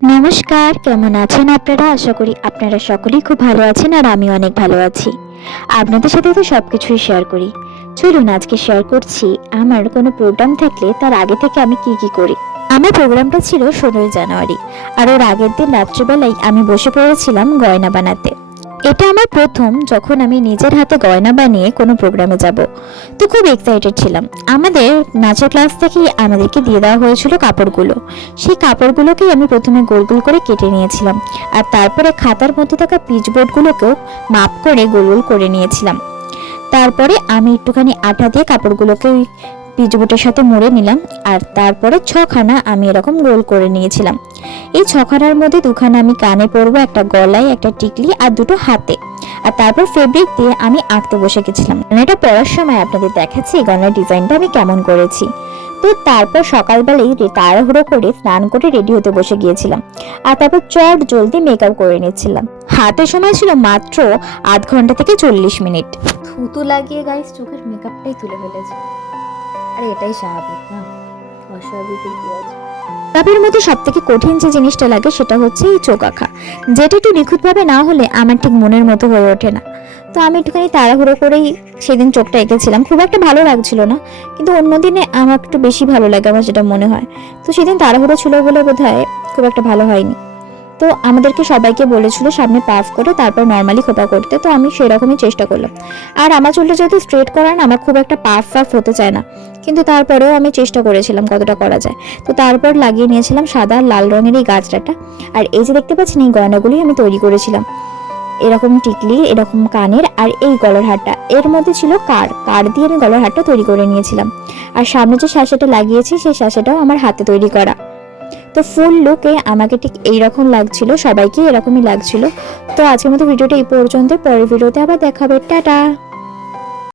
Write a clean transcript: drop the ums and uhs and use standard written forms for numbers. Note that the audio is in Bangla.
নমস্কার, কেমন আছেন আপনারা? আশা করি আপনারা সকলেই খুব ভালো আছেন আর আমি অনেক ভালো আছি। আপনাদের সাথে তো সবকিছুই শেয়ার করি। চলুন আজকে শেয়ার করছি আমার কোনো প্রোগ্রাম থাকলে তার আগে থেকে আমি কি করি। আমার প্রোগ্রামটা ছিল 16ই জানুয়ারি, আর ওর আগের দিন রাত্রিবেলায় আমি বসে পড়েছিলাম গয়না বানাতে। এটা আমার প্রথম যখন আমি নিজের হাতে গয়না বানিয়ে কোনো প্রোগ্রামে যাব, তো খুব এক্সাইটেড ছিলাম। আমাদের নাচের ক্লাস থেকেই আমাদেরকে দিয়ে দেওয়া হয়েছিল কাপড়গুলো। সেই কাপড়গুলোকেই আমি প্রথমে গোল গোল করে কেটে নিয়েছিলাম, আর তারপরে খাতার মধ্যে থাকা পিচবোর্ডগুলোকেও মাপ করে গোল গোল করে নিয়েছিলাম। তারপরে আমি একটুখানি আঠা দিয়ে কাপড়গুলোকে ওই পিচবোর্ডের সাথে মুড়ে নিলাম, আর তারপরে ছখানা আমি এরকম গোল করে নিয়েছিলাম। এই ছখানার মধ্যে দুখানা আমি কানে পরবো, একটা গলায়, একটা টিকলি আর দুটো হাতে। আর তারপর ফেব্রিক দিয়ে আমি আঁকতে বসে গেছিলাম। এটা পরার সময় আপনাদের দেখাচ্ছি এই গলার ডিজাইনটা আমি কেমন করেছি। তো তারপর সকালবেলায় তাড়াহুড়ো করে স্নান করে রেডি হতে বসে গিয়েছিলাম, আর তারপর চট জলদি মেকআপ করে নিচ্ছিলাম। হাতে সময় ছিল মাত্র আধ ঘন্টা থেকে 40 মিনিট। থুতু লাগিয়ে গাইস চোখের মেকআপটাই তুলে ফেলেছে। আরে এটাই স্বাভাবিক না, অস্বাভাবিকের কি আছে? মেকআপের মধ্যে সব থেকে কঠিন যে জিনিসটা লাগে সেটা হচ্ছে এই চোখ আঁকা, যেটা একটু নিখুঁতভাবে না হলে আমার ঠিক মনের মতো হয়ে ওঠে না। তো আমি একটুখানি তাড়াহুড়ো করেই সেদিন চোখটা এঁকেছিলাম, খুব একটা ভালো লাগছিল না, কিন্তু অন্য দিনে আমার একটু বেশি ভালো লাগে, আমার যেটা মনে হয়। তো সেদিন তাড়াহুড়ো ছিল বলে বোধহয় খুব একটা ভালো হয়নি। তো আমাদেরকে সবাইকে বলেছিল সামনে পাফ করে তারপর নর্মালি খোপা করতে, তো আমি সেরকমই চেষ্টা করলাম। আর আমার চুলটা যেহেতু স্ট্রেট করা না, আমার খুব একটা পাফ হতে চায় না, কিন্তু তারপরেও আমি চেষ্টা করেছিলাম কতটা করা যায়। তো তারপর লাগিয়ে নিয়েছিলাম সাদা লাল রঙের এই গাছটাটা। আর এই যে দেখতে পাচ্ছেন এই গয়নাগুলি আমি তৈরি করেছিলাম, এরকম টিকলি, এরকম কানের, আর এই গলার হারটা এর মধ্যে ছিল কার দিয়ে আমি গলার হারটা তৈরি করে নিয়েছিলাম। আর সামনে যে শাঁসাটা লাগিয়েছি সেই শাঁসাটাও আমার হাতে তৈরি করা। তো ফুল লুকে আমাকে ঠিক এইরকম লাগছিল, সবাইকে এরকমই লাগছিল। তো আজকের মতো ভিডিওটা এই পর্যন্ত, পরের ভিডিওতে আবার দেখা হবে, টাটা।